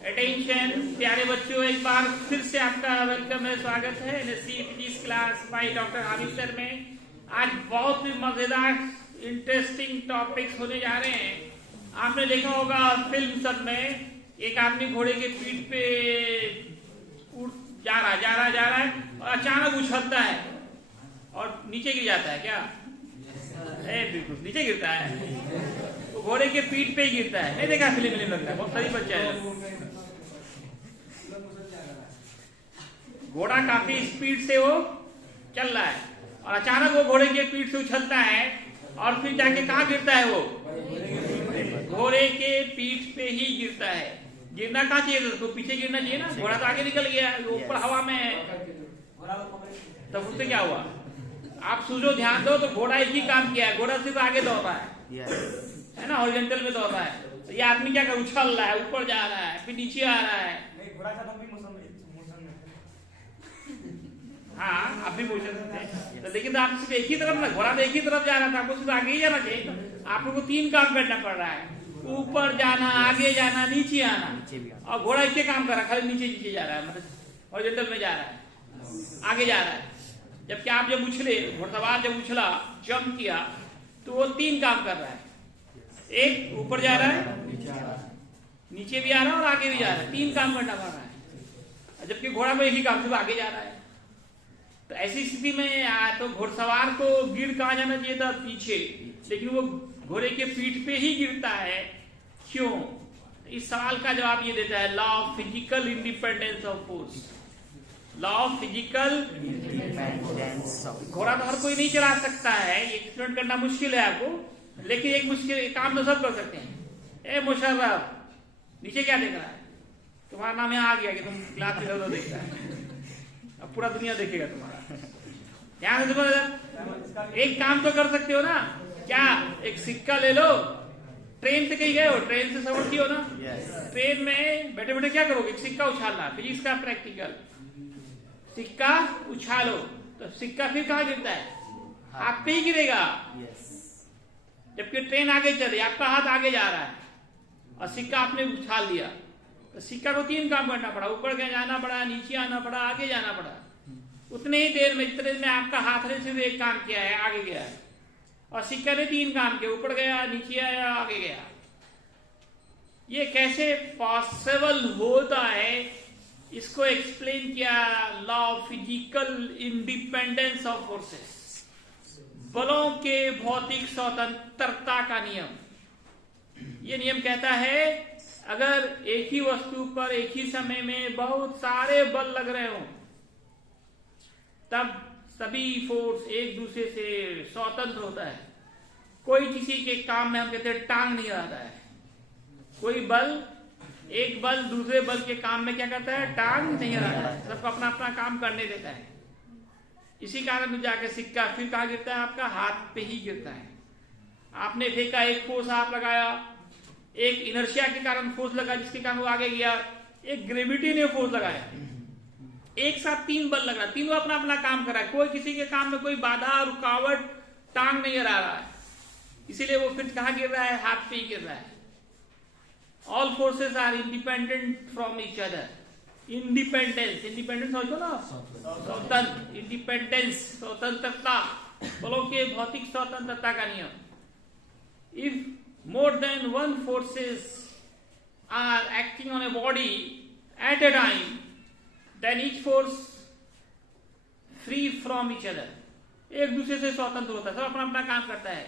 Attention प्यारे बच्चों, एक बार फिर से आपका वेलकम है, स्वागत है NSC physics class by doctor Hamid sir में। आज बहुत ही मजेदार इंटरेस्टिंग टॉपिक्स होने जा रहे हैं। आपने देखा होगा फिल्म सब में एक आदमी घोड़े के पीठ पे जा रहा है और अचानक उछलता है और नीचे गिर जाता है। क्या बिल्कुल नीचे गिरता है, तो घोड़े के पीठ पे ही गिरता है। नहीं देखा फिल्म लगता है, बहुत सारी बच्चा है। घोड़ा काफी स्पीड से वो चल रहा है और अचानक वो घोड़े के पीठ से उछलता है और फिर जाके कहाँ गिरता है? वो घोड़े के पीठ पे ही गिरता है। गिरना कहाँ चाहिए? तो पीछे गिरना चाहिए ना। घोड़ा तो आगे निकल गया, ऊपर हवा में है, तब उससे क्या हुआ? आप सूझो, ध्यान दो, तो घोड़ा एक ही काम किया है, घोड़ा सिर्फ आगे दौड़ रहा है ना, हॉरिजॉन्टल में दौड़ रहा है। तो ये आदमी क्या कर, उछल रहा है, ऊपर जा रहा है, फिर नीचे आ रहा है। हाँ, आप भी मोशन में, तो लेकिन आप सिर्फ एक ही तरफ ना, घोड़ा तो एक ही तरफ जा रहा था, आपको सिर्फ आगे ही जाना चाहिए। आप लोग को 3 काम करना पड़ रहा है, ऊपर जाना, आगे जाना, नीचे आना। और घोड़ा एक काम कर रहा है, खाली नीचे जा रहा है, मतलब हॉरिजॉन्टल में जा रहा है, आगे जा रहा है। जबकि आप जब उछले, घुड़सवार जब उछला, जंप किया, तो वो 3 काम कर रहा है। एक, ऊपर जा रहा है, नीचे भी आ रहा है और आगे भी जा रहा है। 3 काम करना पड़ रहा है, जबकि घोड़ा में एक ही काम, सिर्फ आगे जा रहा है। तो ऐसी स्थिति में तो घुड़सवार को गिर कहाँ जाना चाहिए था? पीछे, लेकिन वो घोड़े के पीठ पे ही गिरता है। क्यों? इस सवाल का जवाब ये देता है law of physical independence of force. Law of physical independence. घोड़ा तो हर कोई नहीं चला सकता है, एक्सप्लेन करना मुश्किल है आपको, लेकिन एक काम तो सब कर सकते हैं। ए मुशर्रफ, नीचे क्या देख रहा है? तुम्हारा नाम यहाँ आ गया कि तुम क्लास में देख रहा है, अब पूरा दुनिया देखेगा तुम्हारा। ध्यान से, एक काम तो कर सकते हो ना। क्या? एक सिक्का ले लो, ट्रेन से कहीं गए हो, ट्रेन से सफर किया हो ना, ट्रेन में बैठे बैठे क्या करोगे? सिक्का उछालना, फिजिक्स का प्रैक्टिकल। सिक्का उछालो, तो सिक्का फिर कहाँ गिरता है? हाथ पे ही गिरेगा। जबकि ट्रेन आगे चल रही है, आपका हाथ आगे जा रहा है और सिक्का आपने उछाल दिया, तो सिक्का को 3 काम करना पड़ा, ऊपर जाना पड़ा, नीचे आना पड़ा, आगे जाना पड़ा। उतने ही देर में, जितने में आपका हाथ ने सिर्फ एक काम किया है, आगे गया है, और सिक्का ने 3 काम किए, ऊपर गया, नीचे आया, आगे गया। ये कैसे पॉसिबल होता है? इसको एक्सप्लेन किया law of physical independence of forces, बलों के भौतिक स्वतंत्रता का नियम। ये नियम कहता है अगर एक ही वस्तु पर एक ही समय में बहुत सारे बल लग रहे हो, तब सभी फोर्स एक दूसरे से स्वतंत्र होता है। कोई किसी के काम में, हम कहते हैं, टांग नहीं आता है। कोई बल, एक बल दूसरे बल के काम में क्या करता है? टांग नहीं आता है, सबको अपना अपना काम करने देता है। इसी कारण जाके सिक्का फिर कहाँ गिरता है? आपका हाथ पे ही गिरता है। आपने फेंका, एक फोर्स आप लगाया, एक इनर्शिया के कारण फोर्स लगा जिसके कारण वो आगे गया, एक ग्रेविटी ने फोर्स लगाया, एक साथ 3 बल लगा, तीनों अपना अपना काम कर रहा है। कोई किसी के काम में कोई बाधा, रुकावट, टांग नहीं आ रहा है, इसीलिए वो फिर कहाँ गिर रहा है? हाथ पे ही गिर रहा है। All forces are independent from each other. Independence, independence समझो ना, स्वतंत्र, इंडिपेंडेंस स्वतंत्रता, बलों के भौतिक स्वतंत्रता का नियम। If more than one forces are acting on a body at a time, then each force free from each other, एक दूसरे से स्वतंत्र होता है, सब अपना अपना काम करता है।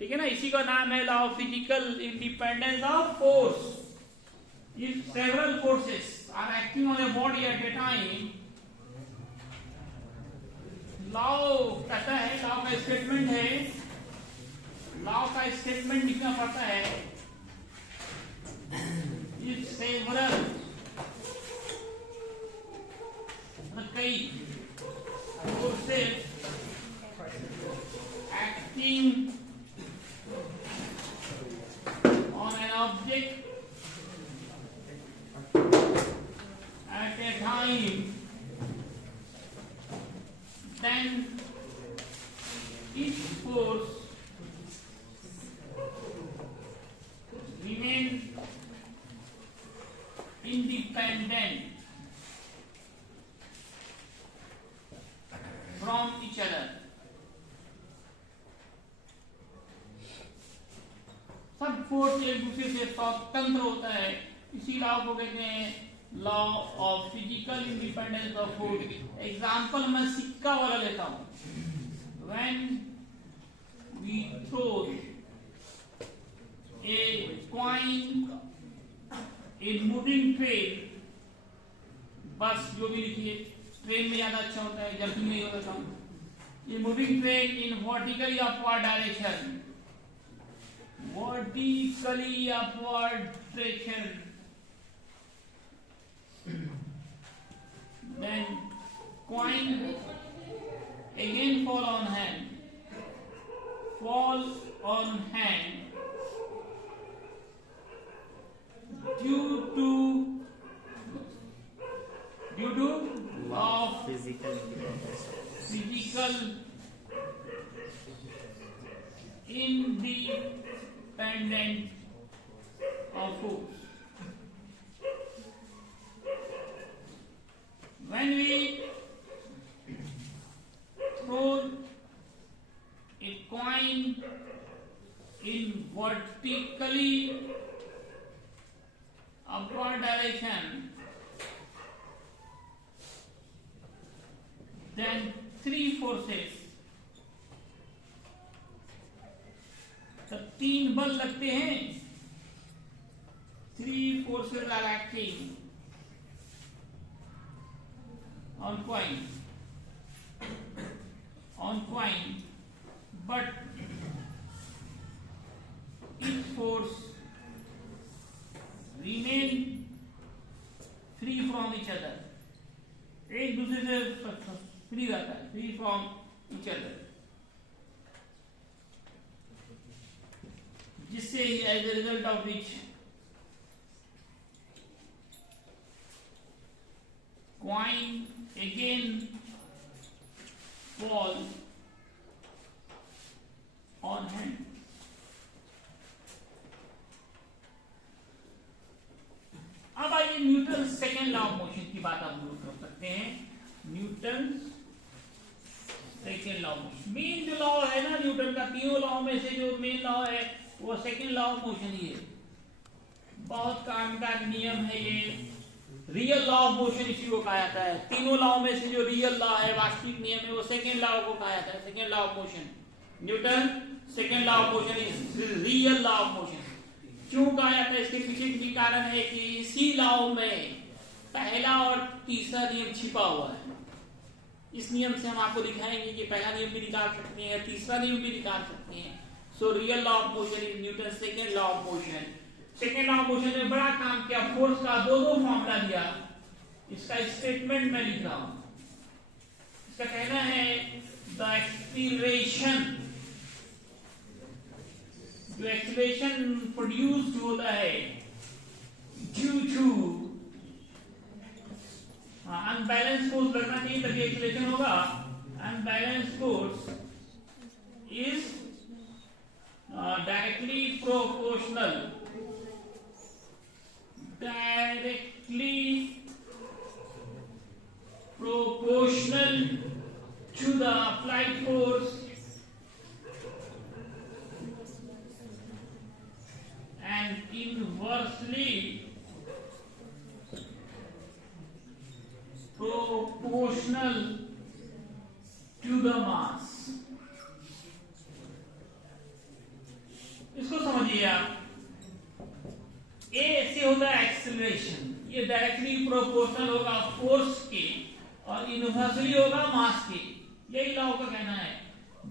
ठीक है ना? इसी का नाम है law of physical independence of force. If several forces are acting on a body at a time, law कहता है, लॉ का स्टेटमेंट है, लॉ का स्टेटमेंट लिखना पड़ता है, इफ सेवरल, कई forces acting on an object at a time, then each force remain independent from each other, सब फोर्स एक दूसरे से स्वतंत्र होता है, इसी लॉ को कहते हैं law of physical independence of force. Example मैं सिक्का वाला लेता हूं। When we throw a coin in moving train, बस जो भी लिखिए, ट्रेन में ज्यादा अच्छा होता है, जल्दी नहीं होता काम। ये moving train in vertically upward direction, vertically upward direction, then coin again fall on hand due to law of physical independent of force. When we throw a coin in vertically upward direction, then three forces, तब तीन बल लगते हैं। Three forces are acting on coin, but each force remain free from each other, एक दूसरे से free रहता है, free from each other, जिससे as a result of which coin again fall on hand. अब आइए Newton second law of motion की बात आप जरूर कर सकते हैं। Newton second law of motion, main जो लॉ है ना न्यूटन का, तीनों लॉ में से जो मेन लॉ है वो सेकेंड लॉ ऑफ मोशन ही है। बहुत काम का नियम है ये, रियल लॉ ऑफ मोशन इसी को कहा जाता है। तीनों लॉ में से जो रियल लॉ है, वास्तविक नियम है, वो सेकेंड लॉ को कहा जाता है, second law of motion. Newton second law of motion is real law of motion. क्यों कहा जाता है, इसके पीछे भी कारण है कि इसी लॉ में पहला और तीसरा नियम छिपा हुआ है। इस नियम से हम आपको दिखाएंगे कि पहला नियम भी निकाल सकते हैं, तीसरा नियम भी निकाल सकते हैं। So real law of motion is Newton second law of motion. Second law of motion ने बड़ा काम किया, फोर्स का दो फॉर्मूला दिया। इसका स्टेटमेंट मैं लिख रहा हूं। इसका कहना है द एक्सीलरेशन, जो एक्सीलरेशन प्रोड्यूस्ड होता है ड्यू टू अनबैलेंस फोर्स लगना चाहिए तभी एक्सीलरेशन होगा। Unbalance force is directly proportional to the applied force and inversely proportional to the mass। इसको समझिए आप। ए से होता है एक्सेलरेशन, ये डायरेक्टली प्रोपोर्शनल होगा फोर्स के और इनवर्सली होगा मास के। यही लॉ का कहना है,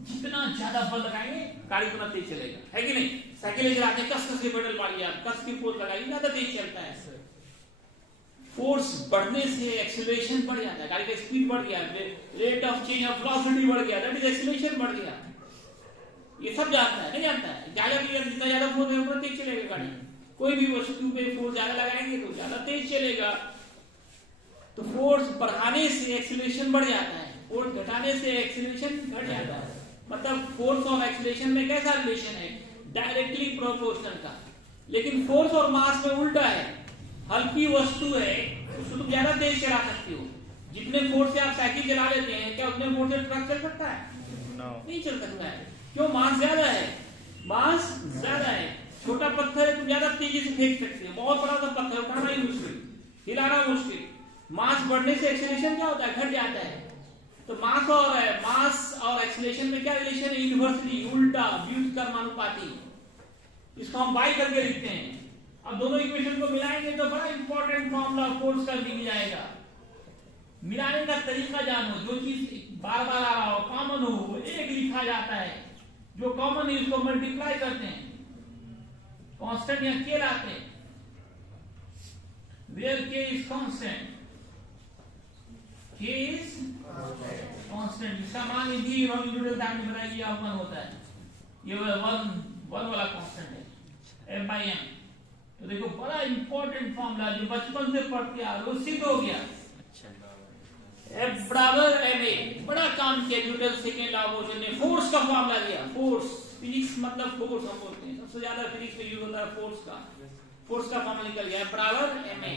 जितना ज्यादा बल लगाएंगे गाड़ी उतना तेज चलेगा, है कि नहीं। साइकिल चलाते कस के पेडल मारिए आप, कस की फोर्स लगाइए, ज्यादा तेज चलता है। फोर्स बढ़ने से एक्सेलरेशन बढ़ जाता है, गाड़ी का स्पीड बढ़ गया, rate of change of velocity बढ़ गया, दैट इज एक्सेलरेशन बढ़ गया। ये सब जानता है, नहीं जानता है। ज्यादा जितना ज्यादा फोर्स है उतना तेज चलेगा गाड़ी। कोई भी वस्तु पे फोर्स ज्यादा लगाएंगे तो ज्यादा तेज चलेगा। तो फोर्स बढ़ाने से एक्सीलरेशन बढ़ जाता है, फोर्स घटाने से एक्सीलरेशन घट जाता है। मतलब फोर्स और एक्सीलरेशन में कैसा रिलेशन है, डायरेक्टली प्रोपोर्शनल का। लेकिन फोर्स और मास में उल्टा है, हल्की वस्तु है उसको तुम ज्यादा तेज चला सकते हो। जितने फोर्स से आप साइकिल चला लेते हैं, क्या उतने फोर्स से ट्रक चल सकता है? नहीं चल सकता है। क्यों? मास ज्यादा है, मास ज्यादा है। छोटा पत्थर है, तुम ज्यादा तेजी से फेंक सकते हो। बहुत बड़ा सा पत्थर उठाना ही मुश्किल, हिलाना मुश्किल। मास बढ़ने से एक्सेलरेशन क्या होता है? घट जाता है। तो मास और एक्सेलरेशन में क्या रिलेशन है? इन्वर्सली, उल्टा, व्युत्क्रमानुपाती। इसको हम बाई करके लिखते हैं। अब दोनों इक्वेशन को मिलाएंगे तो बड़ा इंपॉर्टेंट फॉर्मूला फोर्स का मिल जाएगा। मिलाने का तरीका जानो। जो चीज बार बार आ रहा हो, कॉमन हो, वो एक लिखा जाता है। जो कॉमन है उसको मल्टीप्लाई करते हैं, कांस्टेंट या के लाते हैं। वेयर के इज कांस्टेंट, के इज कांस्टेंट। इसका मान इधर रोमियोडल दाम में बनाया गया वन होता है। ये वन वाला कांस्टेंट है, एम बाई एम। तो देखो बड़ा इंपॉर्टेंट फॉर्मूला जो बचपन से पढ़ते आ रहे हो, सिद्ध हो गया। F बराबर ma। बड़ा काम किया Newton second law of motion ने। फोर्स का फॉर्मूला दिया। फोर्स, फिजिक्स मतलब फोर्स हम बोलते हैं, सबसे ज्यादा फिजिक्स में यूज होता है फोर्स का। फोर्स का फॉर्मूला निकल गया, F बराबर ma।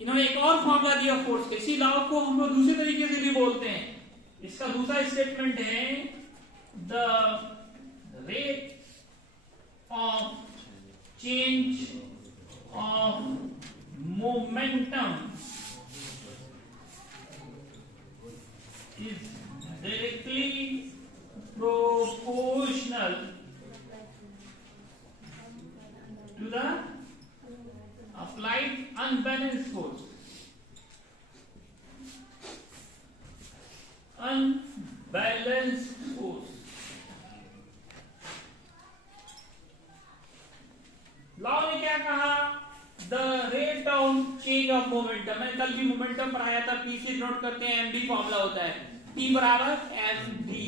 इन्होंने एक और फॉर्मूला दिया फोर्स के। इसी लॉ को हम लोग दूसरे तरीके से भी बोलते हैं। इसका दूसरा स्टेटमेंट है the rate of change of momentum is directly proportional to the applied unbalanced force. Unbalanced force. Law ने क्या कहा? The rate of change of momentum. मैं कल भी मोमेंटम पढ़ाया था, पी से नोट करते हैं, एम डी फॉर्मूला होता है, P बराबर एम डी।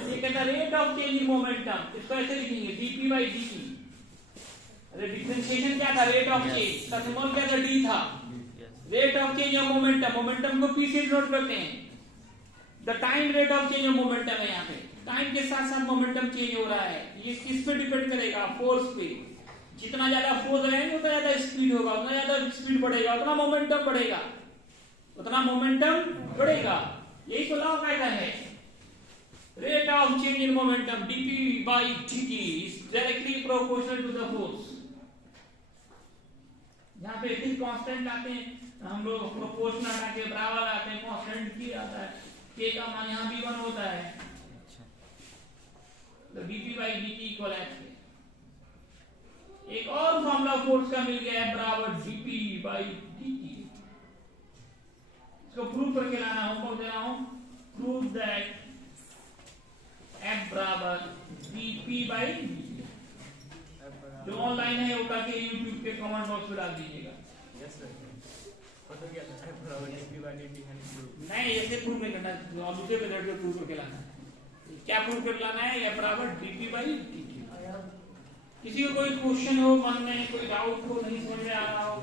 ये कहता है rate of change in momentum. इसको ऐसे लिखेंगे dp बाई dt। अरे डिफरेंशिएशन क्या था? रेट ऑफ चेंज का सिंबल क्या था? d था। Rate of change of momentum, momentum को p से नोट करते हैं। The time rate of change of momentum है। यहाँ पे टाइम के साथ साथ मोमेंटम चेंज हो रहा है। ये किस पे डिपेंड करेगा? फोर्स पे। जितना ज्यादा फोर्स लगाएंगे उतना ज्यादा स्पीड होगा, उतना ज्यादा स्पीड बढ़ेगा, उतना मोमेंटम बढ़ेगा, उतना मोमेंटम बढ़ेगा। यही तो लॉ कायदा है। Rate of change in momentum dp by dt is directly proportional to the force। यहाँ पे फिर कांस्टेंट लाते हैं हम लोग, प्रोपोर्शनल हटा के बराबर लाते हैं, कांस्टेंट की आता है। k का मान यहाँ भी 1 होता है। तो dp by dt इक्वल है। एक और फॉर्मूला फोर्स का मिल गया है, बराबर dp by dt। इसको प्रूव करके लाना। होमवर्क दे रहा हूं, प्रूव दैट F बराबर dp by dt। जो ऑनलाइन है वो करके YouTube के कमेंट बॉक्स में डाल दीजिएगा। Yes sir. पता क्या था? F बराबर dp by dt है प्रूव। नहीं, ऐसे प्रूव नहीं करना, दूसरे मेथड से प्रूव करके लाना है। क्या प्रूव करके लाना है? F बराबर dp by dt। किसी को कोई क्वेश्चन हो मन में, कोई डाउट हो, नहीं समझ में आ रहा हो,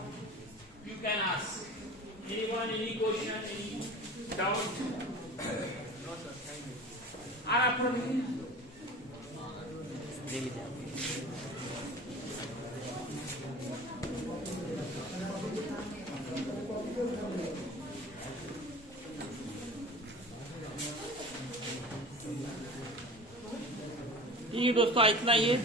you can ask anyone, any question, any doubt. No sir, thank you. आ रहा पूरा दे लीजिए। ठीक है दोस्तों, इतना ही है।